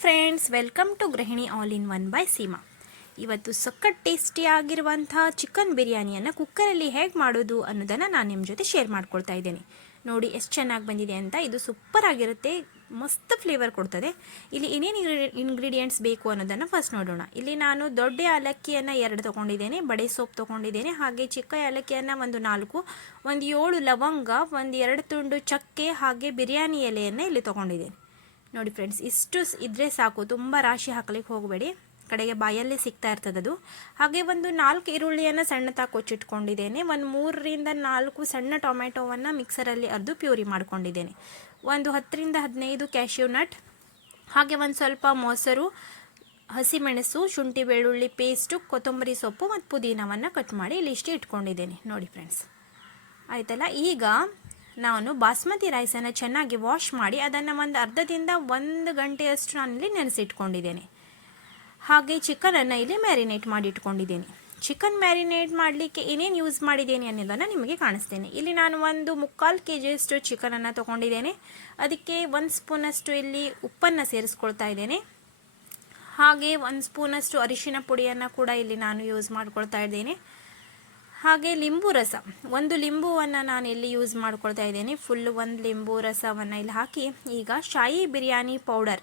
Friends welcome to Gruhini all in one by Seema ಇವತ್ತು ಸಖತ್ ಟೇಸ್ಟಿಯಾಗಿರುವಂಥ chicken ಬಿರಿಯಾನಿಯನ್ನು ಕುಕ್ಕರಲ್ಲಿ ಹೇಗೆ ಮಾಡೋದು ಅನ್ನೋದನ್ನು ನಾನು ನಿಮ್ಮ ಜೊತೆ ಶೇರ್ ಮಾಡ್ಕೊಳ್ತಾ ಇದ್ದೇನೆ. ನೋಡಿ, ಎಷ್ಟು ಚೆನ್ನಾಗಿ ಬಂದಿದೆ ಅಂತ. ಇದು ಸೂಪರ್ ಆಗಿರುತ್ತೆ, ಮಸ್ತ್ ಫ್ಲೇವರ್ ಕೊಡ್ತದೆ. ಇಲ್ಲಿ ಏನೇನು ಇಂಗ್ರೀಡಿಯೆಂಟ್ಸ್ ಬೇಕು ಅನ್ನೋದನ್ನು ಫಸ್ಟ್ ನೋಡೋಣ. ಇಲ್ಲಿ ನಾನು ದೊಡ್ಡ ಏಲಕ್ಕಿಯನ್ನು ಎರಡು ತೊಗೊಂಡಿದ್ದೇನೆ, ಬಡೆ ಸೋಪ್ ತೊಗೊಂಡಿದ್ದೇನೆ, ಹಾಗೆ ಚಿಕ್ಕ ಏಲಕ್ಕಿಯನ್ನು ಒಂದು ನಾಲ್ಕು, ಒಂದು ಏಳು ಲವಂಗ, ಒಂದು ಎರಡು ತುಂಡು ಚಕ್ಕೆ, ಹಾಗೆ ಬಿರಿಯಾನಿ ಎಲೆಯನ್ನು ಇಲ್ಲಿ ತೊಗೊಂಡಿದ್ದೇನೆ. ನೋಡಿ ಫ್ರೆಂಡ್ಸ್ ಇಷ್ಟು ಇದ್ರೆ ಸಾಕು. ತುಂಬ ರಾಶಿ ಹಾಕ್ಲಿಕ್ಕೆ ಹೋಗಬೇಡಿ. ಕಡೆಗೆ ಬಾಯಲ್ಲೇ ಸಿಗ್ತಾ ಇರ್ತದದು. ಹಾಗೆ ಒಂದು ನಾಲ್ಕು ಈರುಳ್ಳಿಯನ್ನು ಸಣ್ಣದಾಗಿ ಕೊಚ್ಚಿಟ್ಕೊಂಡಿದ್ದೇನೆ. ಒಂದು ಮೂರರಿಂದ ನಾಲ್ಕು ಸಣ್ಣ ಟೊಮೆಟೊವನ್ನು ಮಿಕ್ಸರಲ್ಲಿ ಅರ್ದು ಪ್ಯೂರಿ ಮಾಡ್ಕೊಂಡಿದ್ದೇನೆ. ಒಂದು ಹತ್ತರಿಂದ ಹದಿನೈದು ಕ್ಯಾಶ್ಯೂ ನಟ್ ಹಾಗೆ ಒಂದು ಸ್ವಲ್ಪ ಮೊಸರು, ಹಸಿಮೆಣಸು, ಶುಂಠಿ ಬೆಳ್ಳುಳ್ಳಿ ಪೇಸ್ಟು ಕೊತ್ತಂಬರಿ ಸೊಪ್ಪು ಮತ್ತು ಪುದೀನವನ್ನು ಕಟ್ ಮಾಡಿ ಇಲ್ಲಿ ಇಷ್ಟು ಇಟ್ಕೊಂಡಿದ್ದೇನೆ. ನೋಡಿ ಫ್ರೆಂಡ್ಸ್ ಆಯಿತಲ್ಲ? ಈಗ ನಾನು ಬಾಸ್ಮತಿ ರೈಸನ್ನು ಚೆನ್ನಾಗಿ ವಾಶ್ ಮಾಡಿ ಅದನ್ನು ಒಂದು ಅರ್ಧದಿಂದ ಒಂದು ಗಂಟೆಯಷ್ಟು ನಾನಿಲ್ಲಿ ನೆನೆಸಿಟ್ಕೊಂಡಿದ್ದೇನೆ. ಹಾಗೆ ಚಿಕನನ್ನು ಇಲ್ಲಿ ಮ್ಯಾರಿನೇಟ್ ಮಾಡಿ ಇಟ್ಕೊಂಡಿದ್ದೇನೆ. ಚಿಕನ್ ಮ್ಯಾರಿನೇಟ್ ಮಾಡಲಿಕ್ಕೆ ಏನೇನು ಯೂಸ್ ಮಾಡಿದ್ದೇನೆ ಅನ್ನೋದನ್ನು ನಿಮಗೆ ಕಾಣಿಸ್ತೇನೆ. ಇಲ್ಲಿ ನಾನು ಒಂದು ಮುಕ್ಕಾಲು ಕೆ ಜಿಯಷ್ಟು ಚಿಕನನ್ನು ತೊಗೊಂಡಿದ್ದೇನೆ. ಅದಕ್ಕೆ ಒಂದು ಸ್ಪೂನಷ್ಟು ಇಲ್ಲಿ ಉಪ್ಪನ್ನು ಸೇರಿಸ್ಕೊಳ್ತಾ ಇದ್ದೇನೆ. ಹಾಗೆ ಒಂದು ಸ್ಪೂನಷ್ಟು ಅರಿಶಿನ ಪುಡಿಯನ್ನು ಕೂಡ ಇಲ್ಲಿ ನಾನು ಯೂಸ್ ಮಾಡ್ಕೊಳ್ತಾ ಇದ್ದೇನೆ. ಹಾಗೆ ಲಿಂಬು ರಸ. ಒಂದು ಲಿಂಬುವನ್ನು ನಾನು ಇಲ್ಲಿ ಯೂಸ್ ಮಾಡ್ಕೊಳ್ತಾ ಇದ್ದೀನಿ. ಫುಲ್ ಒಂದು ಲಿಂಬು ರಸವನ್ನು ಇಲ್ಲಿ ಹಾಕಿ, ಈಗ ಶಾಯಿ ಬಿರಿಯಾನಿ ಪೌಡರ್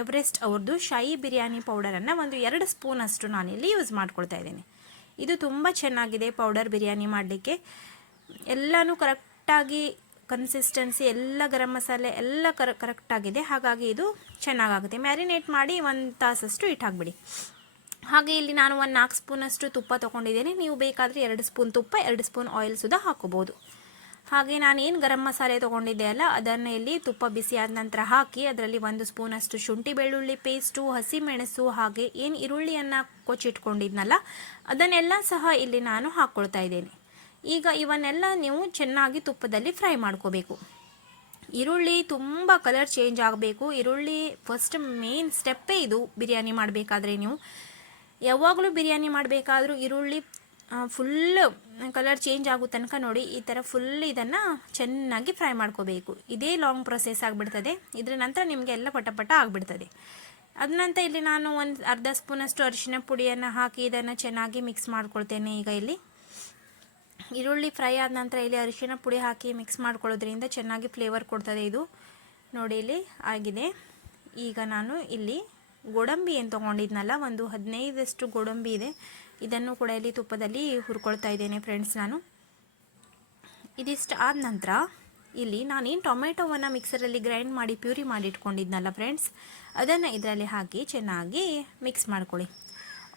ಎವರೆಸ್ಟ್ ಅವ್ರದ್ದು ಶಾಯಿ ಬಿರಿಯಾನಿ ಪೌಡರನ್ನು ಒಂದು ಎರಡು ನಾನು ನಾನಿಲ್ಲಿ ಯೂಸ್ ಮಾಡ್ಕೊಳ್ತಾ ಇದ್ದೀನಿ. ಇದು ತುಂಬ ಚೆನ್ನಾಗಿದೆ ಪೌಡರ್ ಬಿರಿಯಾನಿ ಮಾಡಲಿಕ್ಕೆ. ಎಲ್ಲನೂ ಕರೆಕ್ಟಾಗಿ ಕನ್ಸಿಸ್ಟೆನ್ಸಿ ಎಲ್ಲ ಗರಂ ಮಸಾಲೆ ಎಲ್ಲ ಕರ ಕರೆಕ್ಟಾಗಿದೆ ಹಾಗಾಗಿ ಇದು ಚೆನ್ನಾಗಾಗುತ್ತೆ. ಮ್ಯಾರಿನೇಟ್ ಮಾಡಿ ಒಂದು ತಾಸಷ್ಟು ಇಟ್ಟಾಕ್ಬಿಡಿ ಹಾಗೆ ಇಲ್ಲಿ ನಾನು ಒಂದು ನಾಲ್ಕು ಸ್ಪೂನಷ್ಟು ತುಪ್ಪ ತೊಗೊಂಡಿದ್ದೇನೆ. ನೀವು ಬೇಕಾದರೆ ಎರಡು ಸ್ಪೂನ್ ತುಪ್ಪ, ಎರಡು ಸ್ಪೂನ್ ಆಯಿಲ್ ಸುದ ಹಾಕೋಬೋದು ಹಾಗೆ ನಾನು ಏನು ಗರಂ ಮಸಾಲೆ ತೊಗೊಂಡಿದ್ದೆ ಅಲ್ಲ, ಅದನ್ನು ಇಲ್ಲಿ ತುಪ್ಪ ಬಿಸಿ ಆದ ನಂತರ ಹಾಕಿ ಅದರಲ್ಲಿ ಒಂದು ಸ್ಪೂನಷ್ಟು ಶುಂಠಿ ಬೆಳ್ಳುಳ್ಳಿ ಪೇಸ್ಟು ಹಸಿಮೆಣಸು ಹಾಗೆ ಏನು ಈರುಳ್ಳಿಯನ್ನು ಕೊಚ್ಚಿಟ್ಕೊಂಡಿದ್ನಲ್ಲ, ಅದನ್ನೆಲ್ಲ ಸಹ ಇಲ್ಲಿ ನಾನು ಹಾಕ್ಕೊಳ್ತಾ ಇದ್ದೇನೆ. ಈಗ ಇವನ್ನೆಲ್ಲ ನೀವು ಚೆನ್ನಾಗಿ ತುಪ್ಪದಲ್ಲಿ ಫ್ರೈ ಮಾಡ್ಕೋಬೇಕು. ಈರುಳ್ಳಿ ತುಂಬ ಕಲರ್ ಚೇಂಜ್ ಆಗಬೇಕು. ಈರುಳ್ಳಿ ಫಸ್ಟ್ ಮೇನ್ ಸ್ಟೆಪ್ಪೇ ಇದು. ಬಿರಿಯಾನಿ ಮಾಡಬೇಕಾದ್ರೆ ನೀವು ಯಾವಾಗಲೂ ಬಿರಿಯಾನಿ ಮಾಡಬೇಕಾದ್ರೂ ಈರುಳ್ಳಿ ಫುಲ್ ಕಲರ್ ಚೇಂಜ್ ಆಗೋ ತನಕ ನೋಡಿ ಈ ಥರ ಫುಲ್ ಇದನ್ನು ಚೆನ್ನಾಗಿ ಫ್ರೈ ಮಾಡ್ಕೋಬೇಕು. ಇದೇ ಲಾಂಗ್ ಪ್ರೊಸೆಸ್ ಆಗಿಬಿಡ್ತದೆ. ಇದ್ರ ನಂತರ ನಿಮಗೆ ಎಲ್ಲ ಪಟ ಪಟ ಆಗಿಬಿಡ್ತದೆ. ಅದನಂತರ ಇಲ್ಲಿ ನಾನು ಒಂದು ಅರ್ಧ ಸ್ಪೂನಷ್ಟು ಅರಿಶಿನ ಪುಡಿಯನ್ನು ಹಾಕಿ ಇದನ್ನು ಚೆನ್ನಾಗಿ ಮಿಕ್ಸ್ ಮಾಡ್ಕೊಳ್ತೇನೆ ಈಗ ಇಲ್ಲಿ. ಈರುಳ್ಳಿ ಫ್ರೈ ಆದ ನಂತರ ಇಲ್ಲಿ ಅರಿಶಿನ ಪುಡಿ ಹಾಕಿ ಮಿಕ್ಸ್ ಮಾಡ್ಕೊಳ್ಳೋದ್ರಿಂದ ಚೆನ್ನಾಗಿ ಫ್ಲೇವರ್ ಕೊಡ್ತದೆ ಇದು. ನೋಡಿ ಇಲ್ಲಿ ಆಗಿದೆ. ಈಗ ನಾನು ಇಲ್ಲಿ ಗೋಡಂಬಿ ಏನು ತೊಗೊಂಡಿದ್ನಲ್ಲ, ಒಂದು ಹದಿನೈದಷ್ಟು ಗೋಡಂಬಿ ಇದೆ. ಇದನ್ನು ಕೂಡ ಇಲ್ಲಿ ತುಪ್ಪದಲ್ಲಿ ಹುರ್ಕೊಳ್ತಾ ಇದ್ದೇನೆ ಫ್ರೆಂಡ್ಸ್ ನಾನು. ಇದಿಷ್ಟು ಆದ ನಂತರ ಇಲ್ಲಿ ನಾನೇನು ಟೊಮೆಟೊವನ್ನು ಮಿಕ್ಸರಲ್ಲಿ ಗ್ರೈಂಡ್ ಮಾಡಿ ಪ್ಯೂರಿ ಮಾಡಿ ಇಟ್ಕೊಂಡಿದ್ನಲ್ಲ ಫ್ರೆಂಡ್ಸ್ ಅದನ್ನು ಇದರಲ್ಲಿ ಹಾಕಿ ಚೆನ್ನಾಗಿ ಮಿಕ್ಸ್ ಮಾಡ್ಕೊಳ್ಳಿ.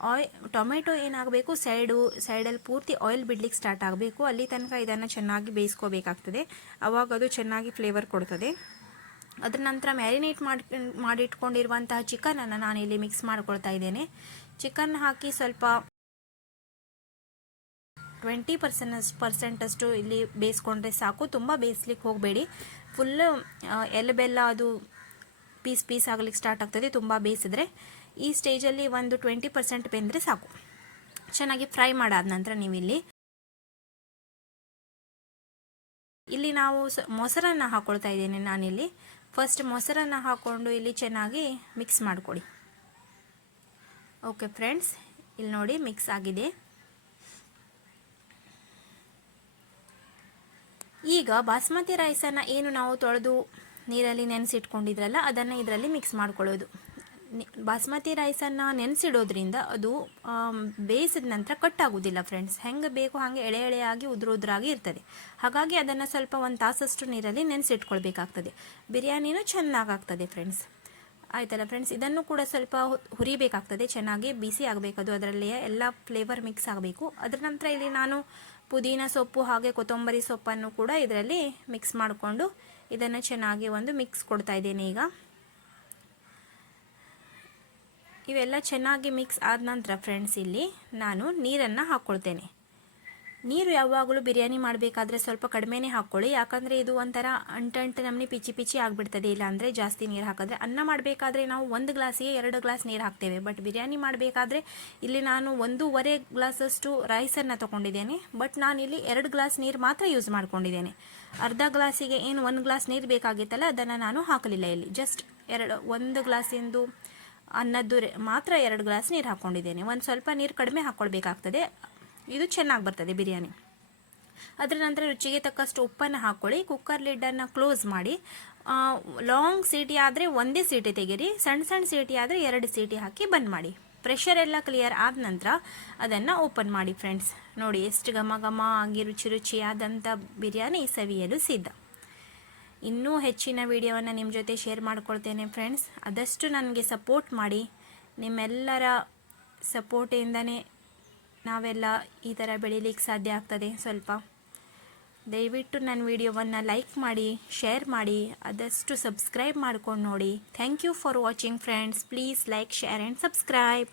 ಆಯ್ ಟೊಮೆಟೊ ಏನಾಗಬೇಕು ಸೈಡು ಸೈಡಲ್ಲಿ ಪೂರ್ತಿ ಆಯಿಲ್ ಬಿಡ್ಲಿಕ್ಕೆ ಸ್ಟಾರ್ಟ್ ಆಗಬೇಕು. ಅಲ್ಲಿ ತನಕ ಇದನ್ನು ಚೆನ್ನಾಗಿ ಬೇಯಿಸ್ಕೋಬೇಕಾಗ್ತದೆ. ಆವಾಗ ಅದು ಚೆನ್ನಾಗಿ ಫ್ಲೇವರ್ ಕೊಡ್ತದೆ. ಅದರ ನಂತರ ಮ್ಯಾರಿನೇಟ್ ಮಾಡಿ, ಮಾಡಿಟ್ಕೊಂಡಿರುವಂತಹ ಚಿಕನನ್ನು ನಾನು ಇಲ್ಲಿ ಮಿಕ್ಸ್ ಮಾಡ್ಕೊಳ್ತಾ ಇದ್ದೇನೆ. ಚಿಕನ್ ಹಾಕಿ ಸ್ವಲ್ಪ ಟ್ವೆಂಟಿ ಪರ್ಸೆಂಟ್, ಪರ್ಸೆಂಟಷ್ಟು ಇಲ್ಲಿ ಬೇಯಿಸ್ಕೊಂಡ್ರೆ ಸಾಕು. ತುಂಬ ಬೇಯಿಸ್ಲಿಕ್ಕೆ ಹೋಗಬೇಡಿ. ಫುಲ್ಲು ಎಲೆ ಬೆಲ್ಲ ಅದು ಪೀಸ್ ಪೀಸ್ ಆಗಲಿಕ್ಕೆ ಸ್ಟಾರ್ಟ್ ಆಗ್ತದೆ. ತುಂಬ ಬೇಯಿಸಿದ್ರೆ ಈ ಸ್ಟೇಜಲ್ಲಿ ಒಂದು ಟ್ವೆಂಟಿ ಪರ್ಸೆಂಟ್ ಬೆಂದರೆ ಸಾಕು. ಚೆನ್ನಾಗಿ ಫ್ರೈ ಮಾಡಾದ ನಂತರ ನೀವು ಇಲ್ಲಿ ನಾವು ಮೊಸರನ್ನು ಹಾಕೊಳ್ತಾ ಇದ್ದೇನೆ ನಾನಿಲ್ಲಿ. ಫಸ್ಟ್ ಮೊಸರನ್ನು ಹಾಕ್ಕೊಂಡು ಇಲ್ಲಿ ಚೆನ್ನಾಗಿ ಮಿಕ್ಸ್ ಮಾಡಿಕೊಡಿ. ಓಕೆ ಫ್ರೆಂಡ್ಸ್ ಇಲ್ಲಿ ನೋಡಿ ಮಿಕ್ಸ್ ಆಗಿದೆ. ಈಗ ಬಾಸ್ಮತಿ ರೈಸನ್ನು ಏನು ನಾವು ತೊಳೆದು ನೀರಲ್ಲಿ ನೆನೆಸಿಟ್ಕೊಂಡಿದ್ರಲ್ಲ, ಅದನ್ನು ಇದರಲ್ಲಿ ಮಿಕ್ಸ್ ಮಾಡ್ಕೊಳ್ಳೋದು. ಬಾಸ್ಮತಿ ರೈಸನ್ನು ನೆನೆಸಿಡೋದ್ರಿಂದ ಅದು ಬೇಯಿಸಿದ ನಂತರ ಕಟ್ ಆಗೋದಿಲ್ಲ ಫ್ರೆಂಡ್ಸ್ ಹೆಂಗೆ ಬೇಕು ಹಾಗೆ ಎಳೆ ಎಳೆಯಾಗಿ ಉದುರು ಉದುರಾಗಿ ಇರ್ತದೆ. ಹಾಗಾಗಿ ಅದನ್ನು ಸ್ವಲ್ಪ ಒಂದು ತಾಸಷ್ಟು ನೀರಲ್ಲಿ ನೆನೆಸಿಟ್ಕೊಳ್ಬೇಕಾಗ್ತದೆ. ಬಿರಿಯಾನಿನೂ ಚೆನ್ನಾಗಾಗ್ತದೆ ಫ್ರೆಂಡ್ಸ್ ಆಯ್ತಲ್ಲ ಫ್ರೆಂಡ್ಸ್ ಇದನ್ನು ಕೂಡ ಸ್ವಲ್ಪ ಹುರಿಬೇಕಾಗ್ತದೆ. ಚೆನ್ನಾಗಿ ಬಿಸಿ ಆಗಬೇಕದು. ಅದರಲ್ಲಿಯೇ ಎಲ್ಲ ಫ್ಲೇವರ್ ಮಿಕ್ಸ್ ಆಗಬೇಕು. ಅದರ ನಂತರ ಇಲ್ಲಿ ನಾನು ಪುದೀನ ಸೊಪ್ಪು ಹಾಗೆ ಕೊತ್ತಂಬರಿ ಸೊಪ್ಪನ್ನು ಕೂಡ ಇದರಲ್ಲಿ ಮಿಕ್ಸ್ ಮಾಡಿಕೊಂಡು ಇದನ್ನು ಚೆನ್ನಾಗಿ ಒಂದು ಮಿಕ್ಸ್ ಕೊಡ್ತಾ ಇದ್ದೇನೆ ಈಗ. ಇವೆಲ್ಲ ಚೆನ್ನಾಗಿ ಮಿಕ್ಸ್ ಆದ ನಂತರ ಫ್ರೆಂಡ್ಸ್ ಇಲ್ಲಿ ನಾನು ನೀರನ್ನು ಹಾಕ್ಕೊಳ್ತೇನೆ ನೀರು ಯಾವಾಗಲೂ ಬಿರಿಯಾನಿ ಮಾಡಬೇಕಾದ್ರೆ ಸ್ವಲ್ಪ ಕಡಿಮೆನೇ ಹಾಕ್ಕೊಳ್ಳಿ. ಯಾಕಂದರೆ ಇದು ಒಂಥರ ಅಂಟಂಟು ನಮ್ಮನೆ ಪಿಚಿ ಪಿಚಿ ಆಗಿಬಿಡ್ತದೆ. ಇಲ್ಲಾಂದರೆ ಜಾಸ್ತಿ ನೀರು ಹಾಕಿದ್ರೆ ಅನ್ನ ಮಾಡಬೇಕಾದ್ರೆ ನಾವು ಒಂದು ಗ್ಲಾಸಿಗೆ ಎರಡು ಗ್ಲಾಸ್ ನೀರು ಹಾಕ್ತೇವೆ. ಬಟ್ ಬಿರಿಯಾನಿ ಮಾಡಬೇಕಾದ್ರೆ ಇಲ್ಲಿ ನಾನು ಒಂದೂವರೆ ಗ್ಲಾಸಷ್ಟು ರೈಸನ್ನು ತೊಗೊಂಡಿದ್ದೇನೆ. ಬಟ್ ನಾನು ಇಲ್ಲಿ ಎರಡು ಗ್ಲಾಸ್ ನೀರು ಮಾತ್ರ ಯೂಸ್ ಮಾಡ್ಕೊಂಡಿದ್ದೇನೆ. ಅರ್ಧ ಗ್ಲಾಸಿಗೆ ಏನು ಒಂದು ಗ್ಲಾಸ್ ನೀರು ಬೇಕಾಗಿತ್ತಲ್ಲ, ಅದನ್ನು ನಾನು ಹಾಕಲಿಲ್ಲ ಇಲ್ಲಿ. ಜಸ್ಟ್ ಎರಡು, ಒಂದು ಗ್ಲಾಸಿಂದು ಅನ್ನದ್ದು ಮಾತ್ರ ಎರಡು ಗ್ಲಾಸ್ ನೀರು ಹಾಕ್ಕೊಂಡಿದ್ದೇನೆ ಒಂದು ಸ್ವಲ್ಪ ನೀರು ಕಡಿಮೆ ಹಾಕ್ಕೊಳ್ಬೇಕಾಗ್ತದೆ ಇದು ಚೆನ್ನಾಗಿ ಬರ್ತದೆ ಬಿರಿಯಾನಿ. ಅದರ ನಂತರ ರುಚಿಗೆ ತಕ್ಕಷ್ಟು ಉಪ್ಪನ್ನು ಹಾಕ್ಕೊಳ್ಳಿ ಕುಕ್ಕರ್ ಲಿಡ್ಡನ್ನು ಕ್ಲೋಸ್ ಮಾಡಿ. ಲಾಂಗ್ ಸೀಟಿ ಆದರೆ ಒಂದೇ ಸೀಟಿ ತೆಗೀರಿ. ಸಣ್ಣ ಸಣ್ಣ ಸೀಟಿ ಆದರೆ ಎರಡು ಸೀಟಿ ಹಾಕಿ ಬಂದ್ ಮಾಡಿ. ಪ್ರೆಷರ್ ಎಲ್ಲ ಕ್ಲಿಯರ್ ಆದ ನಂತರ ಅದನ್ನು ಓಪನ್ ಮಾಡಿ ಫ್ರೆಂಡ್ಸ್ ನೋಡಿ, ಎಷ್ಟು ಘಮ ಘಮ ಆಗಿ ರುಚಿ ರುಚಿಯಾದಂಥ ಬಿರಿಯಾನಿ ಸವಿಯಲು ಸಿದ್ಧ. ಇನ್ನೂ ಹೆಚ್ಚಿನ ವಿಡಿಯೋವನ್ನು ನಿಮ್ಮ ಜೊತೆ ಶೇರ್ ಮಾಡ್ಕೊಳ್ತೇನೆ ಫ್ರೆಂಡ್ಸ್ ಆದಷ್ಟು ನನಗೆ ಸಪೋರ್ಟ್ ಮಾಡಿ. ನಿಮ್ಮೆಲ್ಲರ ಸಪೋರ್ಟಿಂದನೇ ನಾವೆಲ್ಲ ಈ ಥರ ಬೆಳೀಲಿಕ್ಕೆ ಸಾಧ್ಯ ಆಗ್ತದೆ ಸ್ವಲ್ಪ. ದಯವಿಟ್ಟು ನನ್ನ ವಿಡಿಯೋವನ್ನು ಲೈಕ್ ಮಾಡಿ ಶೇರ್ ಮಾಡಿ, ಆದಷ್ಟು ಸಬ್ಸ್ಕ್ರೈಬ್ ಮಾಡ್ಕೊಂಡು ನೋಡಿ. Thank you for watching friends please like share and subscribe